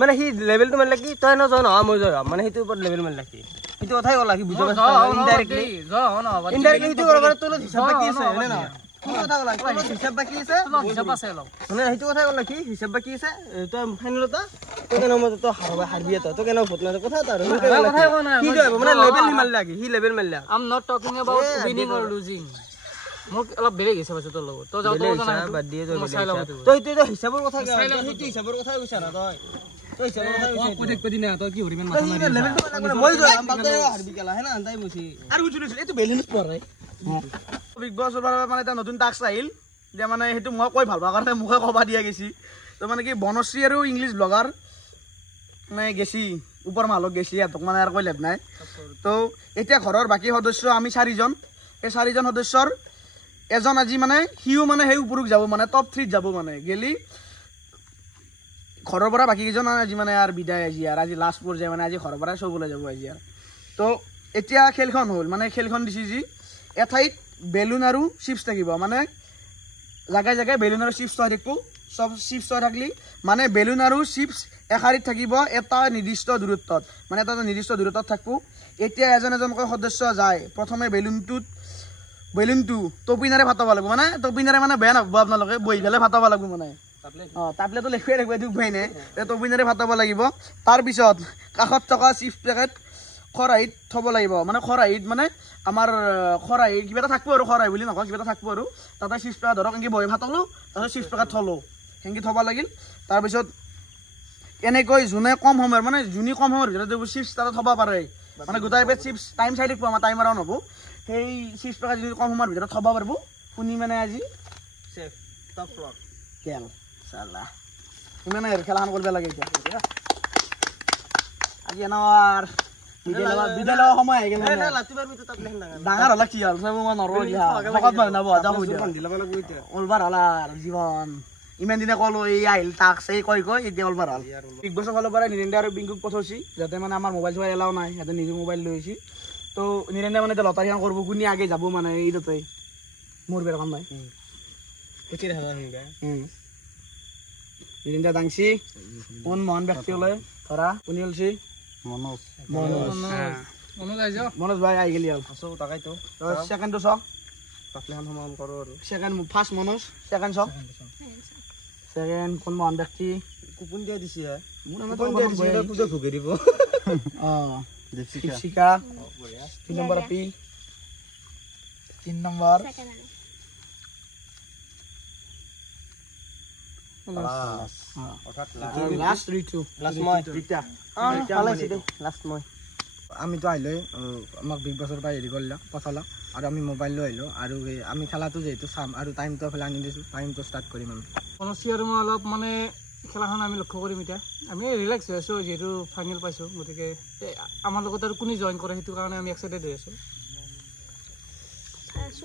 মানে সি লেভেলটো মাৰিলে কি তই নজয় নহয় মই জয় মানে সেইটো ওপৰত লেভেল মাৰিলে কি সেইটো কথাই ক'লা সি বুজি পাইছা ইনডাইৰেক্টলি ইনডাইৰেক্টলি সেইটো কৰিব তোৰ হিচাপ বাকি আছে হয়নে নহয় কোন কথা ক'লা তোৰ হিচাপ বাকি আছে হিচাপ আছে অলপ মানে সেইটো কথাই ক'লা কি হিচাপ বাকি আছে তই ফাইনেলত তই কেনে মই তই হাৰবি তই কেনে ভোট নাই কথা তাৰ কি কৰিব মানে লেভেল হি মাৰিলে কি সি লেভেল মাৰিলে I'm not talking about winning or losing. মোক অলপ বেলেগ হিচাপ আছে তোৰ লগত তই যাওঁ তোৰ বাদ দিয়ে তই চাই ল'ব তই সেইটো হিচাপৰ কথা সেইটো হিচাপৰ কথা কৈছা না তই তই হিচাপৰ কথা কৈছা কৈ থাকিব দিনা তই কি হৰিমান তই সি লেভেলটো মানে মই যাম বাদে হাৰবি কেলা হেনা তাই মুছি আৰু বুজিছিল এইটো বেলুন পৰে বিগ বছৰ মানে এটা নতুন টাস্ক আহিল যে মানে সেইটো মই কৈ ভাল পাওঁ কাৰণে মুখে ক'বা দিয়া গৈছি তো মানে কি বনশ্ৰী আৰু ইংলিছ ব্লগাৰ মানে গেছি ওপৰ মালক গেছি সিহঁতক মানে আৰু কৈ লাভ নাই তো এতিয়া ঘৰৰ বাকী সদস্য আমি 4জন এই 4জন সদস্যৰ এজন আজি মানে সিও মানে সেই ওপৰক যাব মানে টপ 3 যাব মানে গেলি ঘৰৰ পৰা বাকী কেইজন আজি মানে আৰু বিদায় আজি লাষ্ট পৰ্যায় মানে আজি ঘৰৰ পৰা চব ওলাই যাব আজি আৰু তো এতিয়া খেলখন হ'ল মানে খেলখন দিছি যি এঠাইত বেলুন আৰু চিপছ থাকিব মানে জাগাই জাগাই বেলুন আৰু চিপছ থৈ থাকিব সব চিপছ থৈ থাকলি মানে বেলুন আৰু চিপছ এশাৰীত থাকিব এটা নিৰ্দিষ্ট দূৰত্বত মানে এটা নিৰ্দিষ্ট দূৰত্বত থাকিব এতিয়া এজন এজনকৈ সদস্য যায় প্ৰথমে বেলুনটো টপিনাৰে ফাটাব লাগিব মানে টপিনাৰে মানে বেয়া নাপাব আপোনালোকে বহি পেলাই ফাটাব লাগিব মানে টাবলেটো লেখুৱাই থাকিব এইটো উপায় নাই টপিনাৰে ফাটাব লাগিব তাৰপিছত কাষত থকা চিপছ পেকেট খৰাহিত থ'ব লাগিব মানে খৰাহিত মানে আমাৰ খৰাহি কিবা এটা থাকিব আৰু খৰাহি বুলি নকওঁ কিবা এটা থাকিব আৰু তাতে চিপছ পেকেট ধৰক এনেকৈ বহি ফাটালোঁ তাৰপিছত চিপছ পেকেট থ'লোঁ সেনেকৈ থ'ব লাগিল তাৰপিছত এনেকৈ যোনে কম সময়ৰ মানে যোনে কম সময়ৰ ভিতৰত চিপছ তাতে থ'ব পাৰে মানে গোটাই পেট চিপছ টাইম চাই থাকিব আমাৰ টাইমাৰ নহ'ব সেই চিপছ পেকেট যদি কম সময়ৰ ভিতৰত থ'ব পাৰিব শুনি মানে আজি চেফ টপ ফ্লোৰ খেল চালা ইমানে আৰু খেলাখন কৰিব লাগে এতিয়া আজি এনাৰ বিদায় লোৱা সময় আহি গ'ল ডাঙৰ হ'লে কি হ'ল মই নৰো ভকত মানুহ ওলবাৰ হ'ল আৰু জীৱন ইমান দিনে ক'লো এই আহিল টাক্স এই কৈ এতিয়া ওলবাৰ হ'ল বিগ বছৰ ফালৰ পৰা নিৰেন্দে আৰু পিংকুক পঠাইছি যাতে মানে আমাৰ মোবাইল চোবাইল এলাও নাই সিহঁতে নিজে মোবাইল লৈ আহিছে তো নিৰেন্দে মানে এতিয়া লটাৰীখন কৰিব কোনে আগে যাব মানে এই তাতে মোৰ বেৰ কাম নাই নিৰেন্দে দাংছি কোন মহান ব্যক্তি ওলাই ধৰা কোনে ওলছি মনোজ ভাই আহি গেলি হ'ল তাকাইতো ছেকেণ্ডটো চ পাতলিখন সমান কৰোঁ আৰু ছেকেণ্ড ফাৰ্ষ্ট মনোজ ছেকেণ্ড চ ছেকেণ্ড কোন মহান ব্যক্তি কুপন দিয়া দিছে পূজা ভোগে দিব অঁ দীপশিকা 2 নম্বৰ পি 3 নম্বৰ আমিতো আহিলে আমাক বিগ বছৰ পৰা হেৰি কৰিলে পঠালা আৰু আমি মোবাইল লৈ আহিলোঁ আৰু আমি খেলাটো যিহেতু চাম আৰু টাইমটো এফালে আনি দিছোঁ টাইমটো ষ্টাৰ্ট কৰিম আমি কনচি আৰু মই অলপ মানে খেলাখন আমি লক্ষ্য কৰিম এতিয়া আমি ৰিলেক্স হৈ আছোঁ যিহেতু ফাইনেল পাইছোঁ গতিকে আমাৰ লগত আৰু কোনে জইন কৰে সেইটো কাৰণে আমি এক্সাইটেড হৈ আছোঁ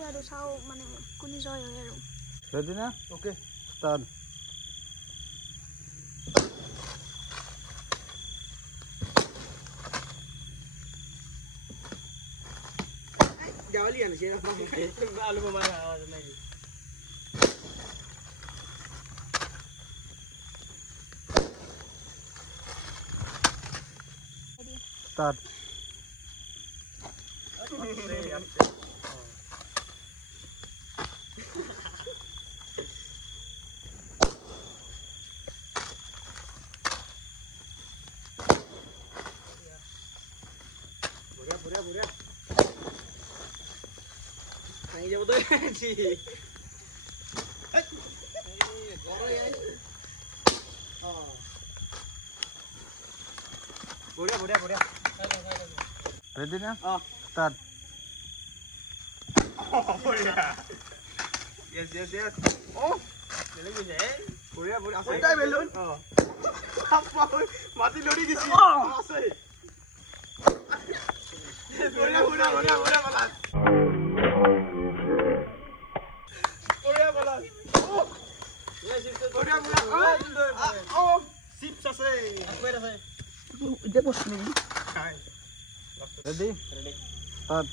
আৰু চাওঁ মানে কোনে জয় হয় আৰু ৰেডি না অ'কে ষ্টাৰ্ট দালি আনিছে আলু বোমাই আৱাজ নাই Start. খাই যাব তই বঢ়িয়া বঢ়িয়া বঢ়িয়া Ready na? Start. Yes, yes, yes. Oh! Bঢ়িয়া বঢ়িয়া আছে তাই বেলুন মাটি লৰি গেছি আছে বঢ়িয়া বঢ়িয়া বঢ়িয়া বঢ়িয়া বলা বঢ়িয়া বলা বঢ়িয়া বঢ়িয়া ও চিপছ আছে আছে এতিয়া বস্তু নেকি Ready? Start.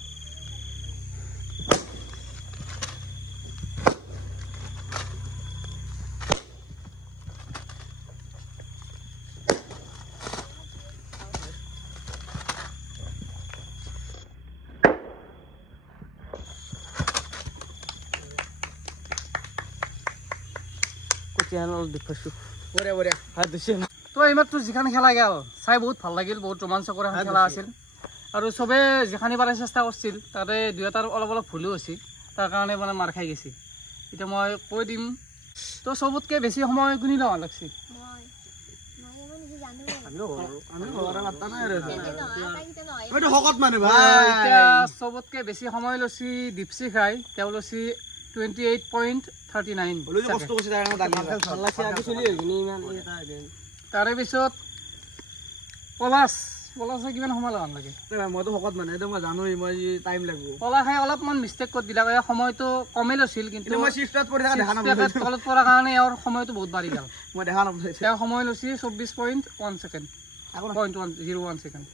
চ্যানেল দেখছো বঢ়িয়া বঢ়িয়া হাত দিছে তো এইমাত্ৰ যিখন খেলা গেল চাই বহুত ভাল লাগিল বহুত ৰোমাঞ্চকৰ এখন খেলা আছিল আৰু চবে যিখানি পাৰে চেষ্টা কৰিছিল তাতে দুই এটাৰ অলপ অলপ ভুলো হৈছিল তাৰ কাৰণে মানে মাৰ খাই গৈছিল এতিয়া মই কৈ দিম তো চবতকৈ বেছি সময় কোনে লোৱা লাগছি আমি ঘৰৰ মাতা নাই আৰু মইতো শকত মানুহ ভাই এতিয়া চবতকৈ বেছি সময় লৈছি দীপশিখ ৰায় তেওঁ লৈছি 28.39 বলো যে কষ্ট কৰিছে তাৰ কাৰণে দালি ভাল লাগছে আজি চলি হৈনি ইমান এটা তাৰে পিছত পলাছে কিমান সময় লগান লাগে মইতো শকত মানুহ এইটো মই জানোই মই টাইম লাগিব পলাশে অলপমান মিষ্টেক কৰি দিলে সময়টো কমেই লৈছিল কিন্তু মই চিফ্টত পৰি থকা দেখা নাপালোঁ তলত পৰাৰ কাৰণে এওঁৰ সময়টো বহুত বাঢ়ি গ'ল মই দেখা নাপালোঁ তেওঁ সময় লৈছে 24.1 ছেকেণ্ড 0.1 ছেকেণ্ড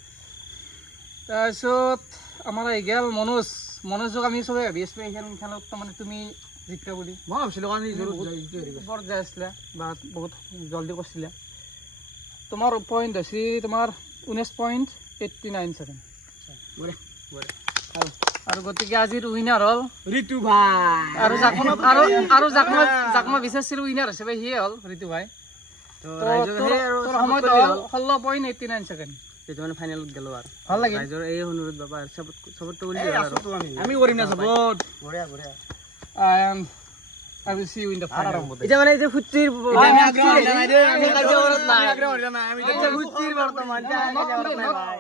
তাৰপিছত আমাৰ আহি গ'ল মনোজক আমি চবেই ভাবি আছিলোঁ এইখন খেলত তাৰমানে তুমি জিকা বুলি মই ভাবিছিলোঁ কাৰণ বৰ যাই আছিলে বা বহুত জলদি কৰিছিলে তোমাৰ পইণ্ট হৈছে তোমাৰ 19.89 ছেকেণ্ড আৰু গতিকে আজিৰ উইনাৰ হ'ল ঋতু ভাই আৰু যাক মই বিচাৰিছিলোঁ উইনাৰ হিচাপে সিয়ে হ'ল ঋতু ভাই তোৰ সময়টো হ'ল 16.89 ছেকেণ্ড এইটো মানে ফাইনেলত গেলো আৰু ভাল লাগিল ৰাইজৰ এই অনুৰোধ বাবা চবতটো বুলি আমি কৰিম না চবত বঢ়িয়া বঢ়িয়া I will see you in the final. এতিয়া মানে এই যে ফুটিৰ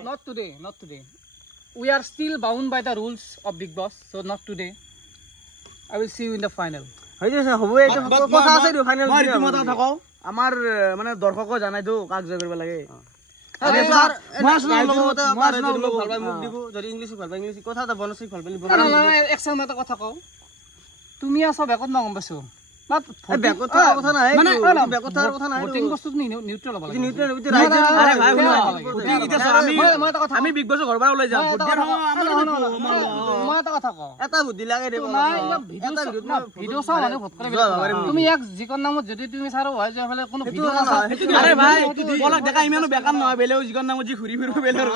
Not today. We are still bound by the rules of Big Boss, so not today. I will see you in the final. আমাৰ মানে দৰ্শকক জানাইতো কাক জয় কৰিব লাগে এটা কথা কওঁ তুমি আছো বেকত ন গম পাইছো আমি বিগ বছৰ ঘৰৰ পৰা ওলাই যাম মই এটা কথা কওঁ এটা বুদ্ধি লাগে তুমি এক যিকোনো নামত যদি তুমি চাৰো হয় যে কোনো দেখা ইমানো বেকাৰ নহয় বেলেগ যিকোনো নামত যি ঘূৰি ফুৰিব বেলেগ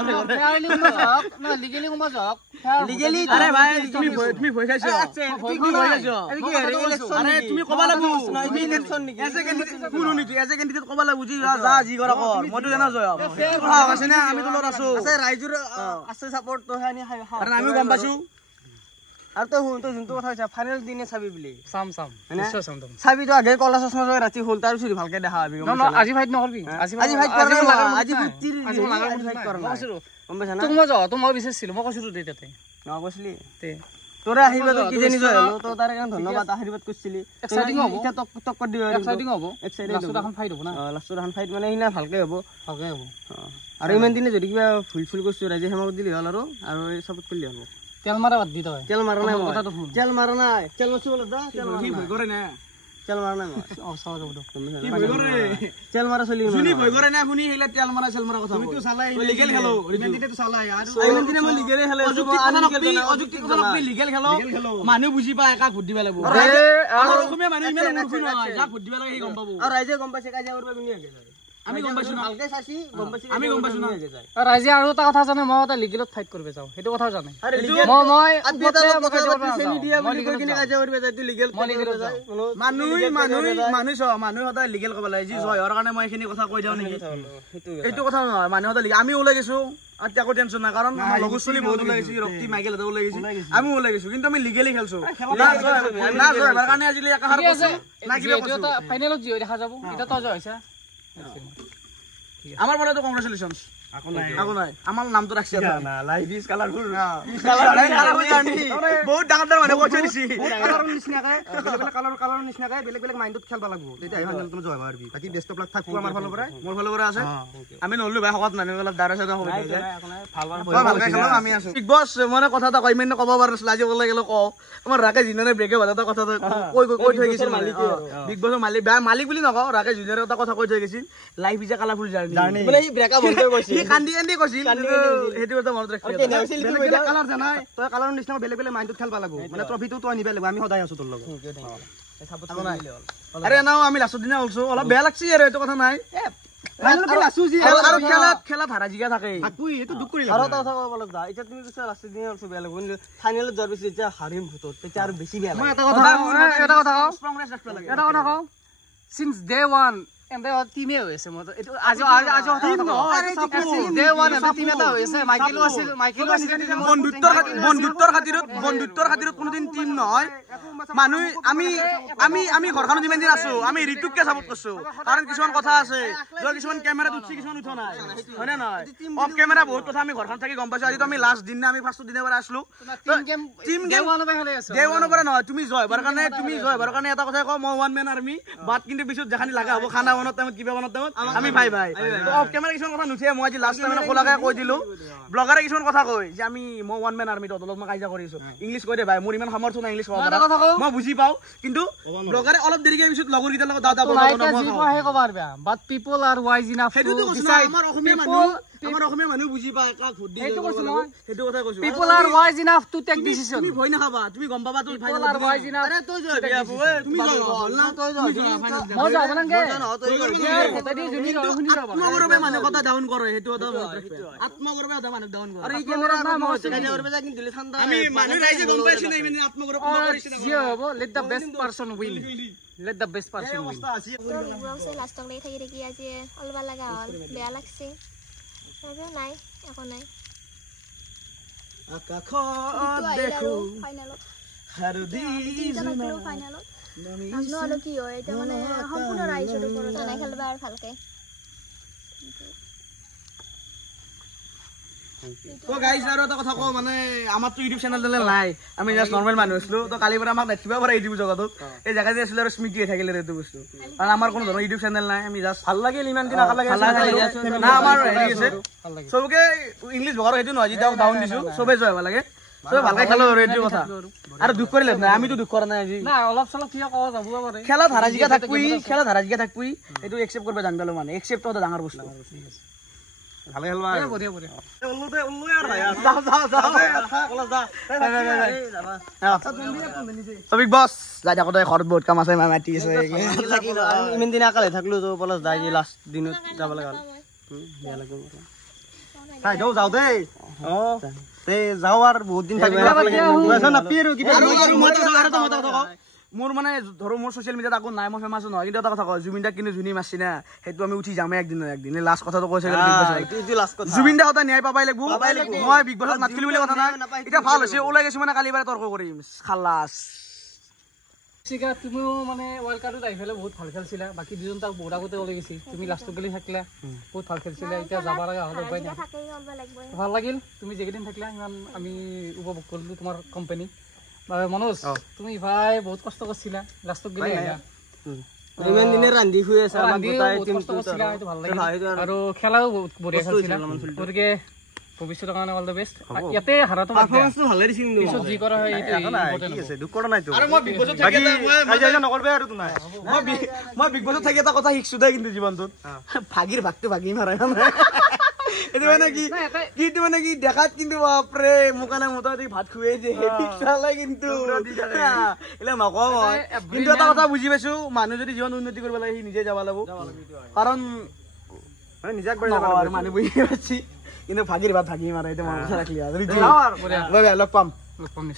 তুমি ভয় খাইছ তুমি কবা লাগিব কবা লাগিব যা যি কৰা কৰ মইতো জানা জয় আছে নে আমি তলত আছো ৰাইজৰ আছে চাপৰ্ট আমিও গম পাইছো আৰু তই শুন তই যোনটো কথা কৈছা ফাইনেল দিনে চাবি বুলি চাম নিশ্চয় চাম চাবি তো আগে কলা চশমা লৈ ৰাতি হ'ল তাৰ পিছত ভালকে দেখা পাবি আজি ফাইট নকৰবি আজি ফাইট কৰা আজি ফুটিৰ ফাইট কৰা গম পাইছা না তোক মই যাওঁ তো মই বিচাৰিছিলো মই কৈছিলো দে তাতে কৈছিলি তে তোৰে আশীৰ্বাদ কিজানি জয় হলো তো তাৰে কাৰণে ধন্যবাদ আশীৰ্বাদ কৰিছিলি এক্সাইটিং হ'ব এতিয়া টক কৰি দিও এক্সাইটিং হ'ব এক্সাইটিং লাষ্টত এখন ফাইট হ'ব না লাষ্টৰ এখন ফাইট মানে হিনা ভালকে হ'ব আৰু ইমান দিনে যদি কিবা ভুল কৰিছো ৰাইজে হেমাক দিলি হ'ল আৰু এই চাপোৰ্ট কৰিলি হ'ব তেল মাৰা বাদ দি তই তেল মাৰা নাই কথাটো শুন তেল মাৰা নাই তেল মাৰছি বলে দা তেল মাৰি ভুল কৰে না তেল মাৰা নাই অঁ চাওঁ যাব দিয়ক কি ভয় কৰে তেল মাৰা চলি শুনি ভয় কৰে না শুনি হেলে তেল মাৰা চেল মাৰা কথা তুমিতো চালাই লিগেল খেলো ইমান দিনেতো চালাই আৰু ইমান দিনে মই লিগেলে খেলে অযুক্তি কথা লিগেল খেলো মানুহ বুজি পায় একা ভোট দিব লাগিব আৰু অসমীয়া মানুহ ইমান মূৰ্খ নহয় যাক ভোট দিব লাগে সি গম পাব আৰু ৰাইজে গম পাইছে কাজিয়া কৰিব পিনি আগে যায় আমি গম পাইছো না ভালকে চাইছি গম পাইছি আমি গম পাইছো না ৰাইজে আৰু এটা কথা জানে মই এটা লিগেলত ফাইট কৰিব যাওঁ সেইটো কথা জানে আৰে লিগেল মই আদি এটা কথা চেনি দিয়া বুলি কৈ কিনে কাজিয়া কৰিব যায় তুই লিগেল যায় মানুহ সদায় লিগেল ক'ব লাগে যি জয়ৰ কাৰণে মই এইখিনি কথা কৈ দিওঁ নেকি এইটো কথা নহয় মানুহ সদায় আমি ওলাই গৈছো আৰু একো টেনচন নাই কাৰণ লগৰ চলি বহুত ওলাই গৈছে ৰক্তি মাইকেল এটা ওলাই গৈছে আমি ওলাই গৈছো কিন্তু আমি লিগেলি খেলছো না জয়ৰ কাৰণে আজিলৈ একাহাৰ কৈছো না কিবা কৈছো ফাইনেলত যি দেখা যাব এটা তো জয় হৈছে আমাৰ পৰাটো কংগ্ৰেচুলেশ্যনছ আকো নাই আমাৰ নামটো ৰাখছি না লাইফ ইজ কালাৰফুল বহুত ডাঙৰ ডাঙৰ মানুহ কৈ দিছি কালাৰৰ নিচিনাকে কালাৰৰ নিচিনাকে বেলেগ বেলেগ মাইণ্ডত খেলবা লাগিব তেতিয়া এখন তুমি জয় পাৰবি বাকি বেষ্ট অফ লাক থাকবো আমাৰ ফালৰ পৰা মোৰ ফালৰ পৰা আছে আমি নললো ভাই হকত মানুহ অলপ দাৰা সাদা হ'ব যায় ভালকে খেলো আমি আছো বিগ বছ মানে কথা এটা কই মেনে ক'ব পাৰ লাজি ওলাই গেল ক আমাৰ ৰাকে জিননে ব্ৰেকে ভাল এটা কথা কৈ থৈ গৈছিল বিগ বছৰ মালিক বুলি নকওঁ ৰাকে জিননে এটা কথা কৈ থৈ গৈছিল life is a colourful journey মানে ই ব্ৰেকআপ হৈ গৈছিল কান্দি কৈছিল সেইটো এটা মনত ৰাখি বেলেগ কালাৰ জানাই তই কালাৰৰ নিচিনা বেলেগ বেলেগ মাইণ্ডত খেলবা লাগিব মানে ট্ৰফিটো তই নিবা লাগিব আমি সদায় আছো তোৰ লগত আৰে নাও আমি লাষ্টৰ দিনা অলছো অলপ বেয়া লাগছি আৰু এইটো কথা নাই আৰু খেলা ধাৰা জিকা থাকে এইটো দুখ কৰি আৰু এটা কথা ক'ব লাগা এতিয়া তুমি কৈছা লাষ্ট দিন অলপ বেয়া লাগিব ফাইনেলত যোৱাৰ পিছত এতিয়া হাৰিম ভোটত তেতিয়া আৰু বেছি বেয়া লাগে এটা কথা কওঁ since day one এন্ড টিমে হৈছে মই এইটো আজি ডে ওৱান টিম এটা হৈছে বন্ধুত্বৰ খাতিৰত কোনোদিন টিম নহয় মানুহ আমি ঘৰখনত যিমান দিন আছো আমি ঋতুককে চাপোৰ্ট কৰিছো কাৰণ কিছুমান কথা আছে কিছুমান কেমেৰাত উঠছি কিছুমান উঠা নাই হয় নে নহয় অফ কেমেৰা বহুত কথা আমি ঘৰখন থাকি গম পাইছো আজি আমি লাষ্ট দিন আমি ফাৰ্ষ্ট দিনৰ পৰা আসলো টিম গেম ডে ওৱানৰ পৰা নহয় তুমি জয়বাৰ কাৰণে এটা কথা কওঁ মই ওৱান মেন আৰ্মি বাট কিন্তু পিছত যেখানি লাগা হ'ব খানা বনোৱাৰ টাইমত কিবা বনোৱাৰ টাইমত আমি ভাই অফ কেমেৰা কিছুমান কথা নুঠে মই আজি লাষ্ট টাইম খোলাকে কৈ দিলো ব্লগাৰে কিছুমান কথা কয় যে আমি মই ওৱান মেন আৰ্মি তহঁতৰ লগত মই কাজিয়া কৰিছো ইংলিছ কৈ দে ভাই মোৰ ইমান সামৰ্থ্য নাই ইংলিছ ক'ব মই বুজি পাওঁ কিন্তু ব্লগাৰে অলপ দেৰিকে পিছত লগৰ কেইটাৰ লগত দাদা বাট পিপল আৰ ৱাইজ ইনাফ সেইটোতো কৈছো না আমাৰ অসমীয়া মানুহ বুজি পায় কাক ভোট দিয়ে সেইটো কথা কৈছো পিপল R wise enough to take decision তুমি ভয় নাখাবা তুমি গম পাবা তোৰ পিপল আৰ ৱাইজ ইনাফ আৰে তই জয় বিয়া তুমি জয় হল না তই জয় মই যাব নাংগে আত্মগৌৰৱে মানুহ কথা ডাউন কৰে সেইটো এটা আত্মগৌৰৱে এটা মানুহ ডাউন কৰে আৰু এই কেমেৰা মই কাজিয়া কৰিব যায় কিন্তু দিলে ঠাণ্ডা আমি মানুহ ৰাইজে গম পাইছো না ইমান আত্মগৌৰৱ কৰিছে না let the best person win লাষ্টক লাগি থাকি থাকি আজি অলবা লাগা হল বেয়া লাগছে নাই একো নাই আকাশত দেখো ফাইনেলত হাৰুদি ফাইনেলত নাজনো আৰু কি হয় এটা মানে সম্পূৰ্ণ ৰাইজৰ ওপৰত নাই খেলবা আৰু ভালকে তো গাইজ আৰু এটা কথা কওঁ মানে আমাৰতো ইউটিউব চেনেল নাই আমি জাষ্ট নৰ্মেল মানুহ আছিলো তো কালিৰ পৰা আমাক দেখিব পাৰে ইউটিউব জগতত এই জেগা যে আছিলে আৰু স্মৃতি হৈ থাকিলে এইটো বস্তু কাৰণ আমাৰ কোনো ধৰণৰ ইউটিউব চেনেল নাই আমি জাষ্ট ভাল লাগিল ইমান দিন আশা লাগে না আমাৰ হেৰি আছে চবকে ইংলিছ ভগাৰ সেইটো নহয় যেতিয়া ডাউন দিছো চবেই জয় হ'ব লাগে চবে ভালকে খেলো আৰু এইটো কথা আৰু দুখ কৰি লাভ নাই আমিতো দুখ কৰা নাই আজি অলপ চলপ কিয় কোৱা যাব পাৰে খেলা ধাৰা জিকা থাকবি এইটো একচেপ্ট কৰিব জানিব মানে একচেপ্ট এটা ডাঙৰ বস্তু ভালে খেলবা বিগ বছ যাই থাকোতে ঘৰত বহুত কাম আছে মাতি আছে ইমান দিন একালে থাকলো তো পলাশ যাই লাষ্ট দিনত যাব লগা হ'ল বেয়া লাগিব যাওঁ দেই যাওঁ আৰু বহুত দিন মোৰ মানে ধৰো মোৰ ছচিয়েল মিডিয়াত আকৌ নাই মই ফেমাছ নহয় কিন্তু এটা কথা কওঁ জুবিন দাক কিন্তু যোনী মাৰছি না সেইটো আমি উঠি যামেই একদিন লাষ্ট কথাটো কৈছে জুবিন দা সদায় ন্যায় পাবাই লাগিব মই বিগ বছত নাথকিলো বুলি কথা নাই এতিয়া ভাল হৈছে ওলাই গৈছো মানে কালি বাৰে তৰ্ক কৰিম খালাছ তুমিও মানে ৱৰ্ল্ড কাপত আহি পেলাই বহুত ভাল খেলছিলা বাকী দুজন তাক বহুত আগতে ওলাই গৈছি তুমি লাষ্টত গেলি থাকিলা বহুত ভাল খেলছিলা এতিয়া যাব লগা হ'ল উপায় নাই ভাল লাগিল তুমি যেকেইদিন থাকিলা ইমান আমি উপভোগ কৰিলো তোমাৰ কোম্পানী মনোজ তুমি ভাই বহুত কষ্ট কৰিছিলা লাষ্টত গেলি ইমান দিনে ৰান্ধি শুই আছে আৰু খেলাও বহুত বঢ়িয়া খেলছিলা গতিকে ভৱিষ্যতৰ কাৰণে অল দ্য বেষ্ট ইয়াতে হাৰাটো পাৰফৰমেন্সটো ভালে দিছিল কিন্তু পিছত যি কৰা হয় এইটো কি আছে দুখ কৰা নাইতো আৰু মই বিগ বছত থাকি নকৰবে আৰু তো নাই মই বিগ বছত থাকি এটা কথা শিকছো দেই কিন্তু জীৱনটোত ভাগিৰ ভাগটো ভাগি মাৰাই এইটো মানে কি কিন্তু মানে কি দেখাত কিন্তু বাপৰে মোক কাৰণে মোটামুটি ভাত খুৱাই যে হেভি চালে কিন্তু এইবিলাক নকওঁ মই কিন্তু এটা কথা বুজি পাইছো মানুহ যদি জীৱন উন্নতি কৰিব লাগে সি নিজে যাব লাগিব কাৰণ মানে নিজে নকওঁ আৰু মানুহ বুজি পাইছি কিন্তু ভাগিৰ ভাত ভাগি মাৰে এইটো মনত ৰাখলি লগ পাম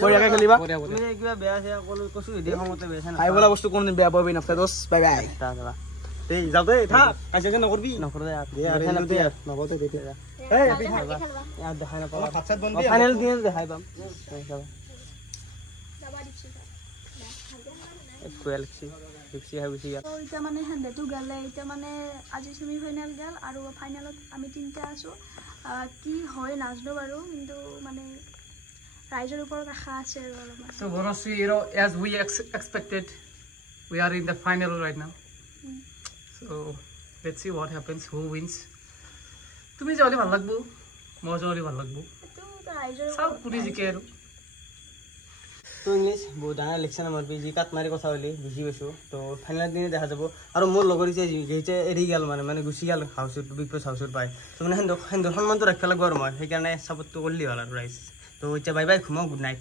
বঢ়িয়াকে খেলিবা তুমি কিবা বেয়া আছে কৈছো এতিয়া সময়তে বেয়া খাই বোলা বস্তু কোনদিন বেয়া পাবি নাফতা দোষ বাই বাই এই যাও দে থাক কাজিয়া নকৰবি নকৰে নকৰতে তেতিয়া এই ইয়াত দেখাই নাপাব ভাত চাত বন্ধ ফাইনেল দিন দেখাই পাম এতিয়া মানে হেণ্ডেটো গেলে এতিয়া মানে আজি ছেমি ফাইনেল গেল আৰু ফাইনেলত আমি 3টা আছো কি হয় নাজানো বাৰু কিন্তু মানে ৰাইজৰ ওপৰত আশা আছে আৰু অলপমান So Bonasri, as we expected, we are in the final right now. So let's see what happens, who wins. তুমি যাওঁলে ভাল লাগব মই যাওঁলে ভাল লাগব এইটো ৰাইজৰ চাও কোনে জিকে আৰু তো ইংলিছ বহুত ডাঙৰ লেকচাৰ আমাৰ যি কাট মাৰি কথা বুলি বুজি পাইছোঁ তো ফাইনেল দিনে দেখা যাব আৰু মোৰ লগৰ যে এৰি গ'ল মানে গুচি গ'ল হাউচত বিগ বছ হাউচত পায় তো মানে সেন্দৰ সন্মানটো ৰাখিব লাগিব আৰু মই সেইকাৰণে ছাপৰ্টটো কৰিলে হ'ল আৰু ৰাইজ তো এতিয়া বাই বাই ঘুমাওঁ গুড নাইট